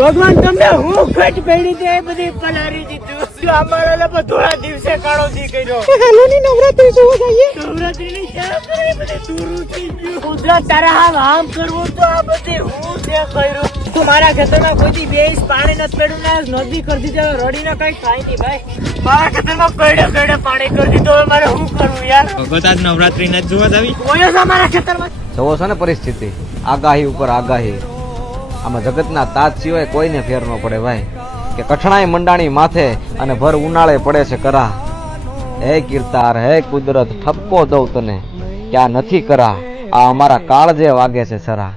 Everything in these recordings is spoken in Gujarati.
ભગવાન તમને હું ખટ પડી તે બધી પલારી દીધું? અમારા લોકો થોડા દિવસે કાળો દી કર્યો. હાલો ની નવરાત્રી જોવા જઈએ. નવરાત્રીની શરમ બધી દૂર થઈ ગયું. કુદરત તારા હાવ આમ કરવું તો આ બધી હું તે કર્યું? તું મારા ખેતરમાં કોઈ દી બેસ પાણી નથી પડ્યું ને નદી કરી દીધી રડી ના કઈ થાય નહીં ભાઈ. મારા ખેતરમાં કઈડે કઈડે પાણી કરી દીધું હવે મારે શું કરવું યાર? ભગત આજ નવરાત્રી ના જોવા જવી? કોઈ છે મારા ખેતરમાં? જોવો છો ને પરિસ્થિતિ. આગાહી ઉપર આગાહી. આમાં જગતના તાજ સિવાય કોઈને ફેર ન પડે ભાઈ. કે કઠણાઈ મંડાણી માથે અને ભર ઉનાળે પડે છે કરા. હે કીર્તાર, હે કુદરત, ઠપકો દઉં તને. ક્યાં નથી કરા. આ અમારા કાળ જે વાગે છે સરા.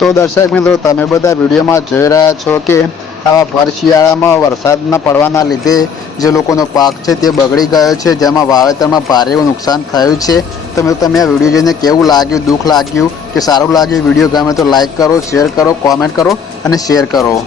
તો દર્શક મિત્રો, તમે બધા વિડીયોમાં જોઈ રહ્યા છો કે આવા ભર શિયાળામાં વરસાદના પડવાના લીધે જે લોકોનો પાક છે તે બગડી ગયો છે, જેમાં વાવેતરમાં ભારે એવું નુકસાન થયું છે. તમે તમે આ વીડિયો જોઈને કેવું લાગ્યું, દુઃખ લાગ્યું કે સારું લાગ્યું? વીડિયો ગમે તો લાઈક કરો, શેર કરો, કોમેન્ટ કરો અને શેર કરો.